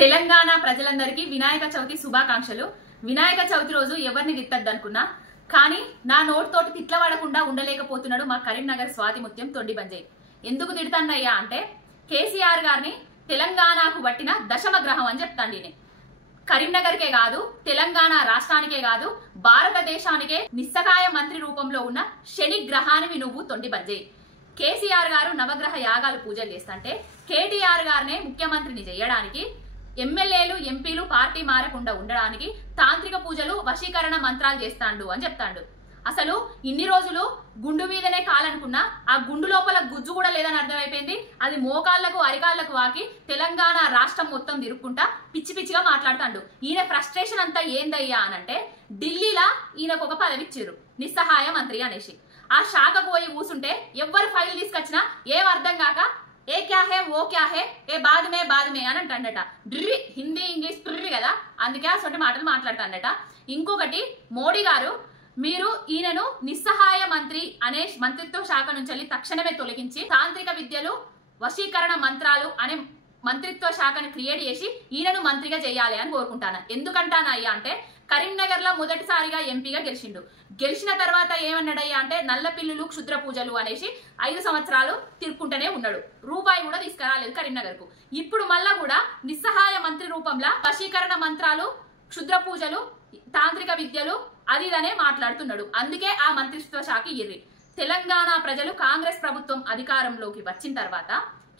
తెలంగాణ ప్రజలందరికీ వినాయక చవితి శుభాకాంక్షలు. వినాయక చవితి రోజు ఎవరిని తిట్టద్దనుకున్నా కానీ నా నోటితోటి తిట్లబడకుండా ఉండలేకపోతున్నాడు మా కరీంనగర్ స్వాతి ముత్యం తొండిబంజయ్. ఎందుకు తిడతానయ్యా అంటే కేసీఆర్ గారిని తెలంగాణకు పట్టిన దశమ గ్రహం అని చెప్తాండి. కరీంనగర్కే కాదు, తెలంగాణ రాష్ట్రానికే కాదు, భారతదేశానికే నిస్సహాయ మంత్రి రూపంలో ఉన్న శని గ్రహానివి నువ్వు తొండిబంజయ్. కేసీఆర్ గారు నవగ్రహ యాగాలు పూజలు చేస్తుంటే కేటీఆర్ గారినే ముఖ్యమంత్రిని చేయడానికి, ఎమ్మెల్యేలు ఎంపీలు పార్టీ మారకుండా ఉండడానికి తాంత్రిక పూజలు వశీకరణ మంత్రాలు చేస్తాండు అని చెప్తాండు. అసలు ఇన్ని రోజులు గుండు మీదనే కాలనుకున్నా ఆ గుండు లోపల గుజ్జు కూడా లేదని అర్థమైపోయింది. అది మోకాళ్లకు అరికాళ్లకు వాకి తెలంగాణ రాష్ట్రం మొత్తం తిరుక్కుంటా పిచ్చి పిచ్చిగా మాట్లాడుతాండు. ఈయన ఫ్రస్ట్రేషన్ అంతా ఏందయ్యా అనంటే ఢిల్లీలా ఈయనకు ఒక పదవి ఇచ్చిర్రు నిస్సహాయ మంత్రి అనేసి. ఆ శాఖకు పోయి కూసుంటే ఎవ్వరు ఫైల్ తీసుకొచ్చినా ఏం అర్థం కాక ఏ క్యా హే ఓ క్యా హే ఏ బాధమే అని అంటాడట. డ్రి హిందీ ఇంగ్లీష్ తుర్రి కదా, అందుకే అసలు మాటలు మాట్లాడతాడట. ఇంకొకటి మోడీ గారు మీరు ఈయనను నిస్సహాయ మంత్రి అనే మంత్రిత్వ శాఖ నుంచి తక్షణమే తొలగించి తాంత్రిక విద్యలు వశీకరణ మంత్రాలు అనే మంత్రిత్వ శాఖను క్రియేట్ చేసి ఈయనను మంత్రిగా చేయాలి అని కోరుకుంటాను. ఎందుకంటానయ్యా అంటే కరీంనగర్ లో మొదటిసారిగా ఎంపీగా గెలిచిన తర్వాత ఏమన్నాడయ్యా అంటే నల్ల పిల్లులు క్షుద్ర పూజలు అనేసి 5 సంవత్సరాలు తిరుక్కుంటూనే ఉన్నాడు. రూపాయి కూడా తీసుకురాలేదు కరీంనగర్ కు. ఇప్పుడు మళ్ళా కూడా నిస్సహాయ మంత్రి రూపంలో వశీకరణ మంత్రాలు, క్షుద్ర పూజలు, తాంత్రిక విద్యలు అది ఇదనే మాట్లాడుతున్నాడు. అందుకే ఆ మంత్రిత్వ శాఖ ఇర్రి. తెలంగాణ ప్రజలు కాంగ్రెస్ ప్రభుత్వం అధికారంలోకి వచ్చిన తర్వాత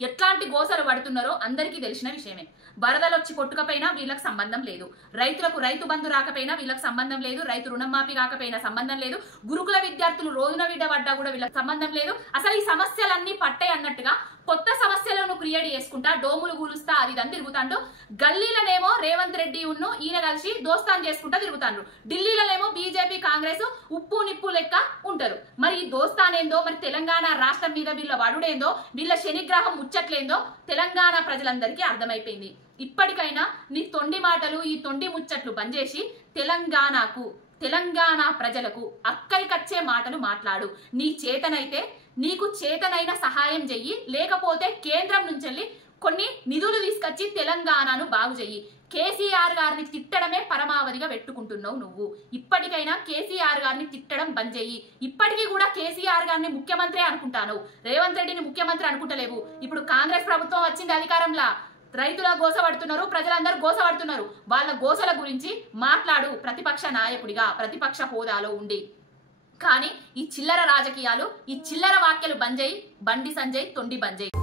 ఎట్లాంటి గోసలు పడుతున్నారో అందరికీ తెలిసిన విషయమే. వరదలు వచ్చి కొట్టుకపోయినా వీళ్ళకి సంబంధం లేదు, రైతులకు రైతు బంధు రాకపోయినా వీళ్ళకి సంబంధం లేదు, రైతు రుణమాఫీ కాకపోయినా సంబంధం లేదు, గురుకుల విద్యార్థులు రోజున విడ పడ్డా కూడా వీళ్ళకి సంబంధం లేదు. అసలు ఈ సమస్యలన్నీ పట్టాయి అన్నట్టుగా కొత్త సమస్యలను క్రియేట్ చేసుకుంటా డోములు కూలుస్తా అది ఇదని తిరుగుతాండు. గల్లీలనేమో రేవంత్ రెడ్డి ఉన్ను ఈయన కలిసి దోస్తాన్ చేసుకుంటా తిరుగుతాండ్రు. ఢిల్లీలోనేమో బీజేపీ కాంగ్రెస్ ఉప్పు నిప్పు లెక్క ఉంటారు. మరి ఈ దోస్తాన్ ఏందో, మరి తెలంగాణ రాష్ట్రం మీద వీళ్ళ వడుడేందో, వీళ్ళ శనిగ్రహం ముచ్చట్లేందో తెలంగాణ ప్రజలందరికీ అర్థమైపోయింది. ఇప్పటికైనా నీ తొండి మాటలు, ఈ తొండి ముచ్చట్లు బంద్ చేసి తెలంగాణ ప్రజలకు అక్కడికచ్చే మాటలు మాట్లాడు. నీకు చేతనైన సహాయం చెయ్యి, లేకపోతే కేంద్రం నుంచి కొన్ని నిధులు తీసుకొచ్చి తెలంగాణను బాగు చెయ్యి. కేసీఆర్ గారిని తిట్టడమే పరమావధిగా పెట్టుకుంటున్నావు నువ్వు. ఇప్పటికైనా కేసీఆర్ గారిని తిట్టడం బంద్ చెయ్యి. ఇప్పటికీ కూడా కేసీఆర్ గారిని ముఖ్యమంత్రి అనుకుంటాను, రేవంత్ రెడ్డిని ముఖ్యమంత్రి అనుకుంటలేవు. ఇప్పుడు కాంగ్రెస్ ప్రభుత్వం వచ్చింది అధికారంలో, రైతుల గోసపడుతున్నారు, ప్రజలందరూ గోసపడుతున్నారు. వాళ్ళ గోసల గురించి మాట్లాడు ప్రతిపక్ష నాయకుడిగా, ప్రతిపక్ష హోదాలో ఉండి. కానీ ఈ చిల్లర రాజకీయాలు, ఈ చిల్లర వాక్యలు బంద్ చేయి. బండి సంజయ్ తొండి బంద్ చేయి.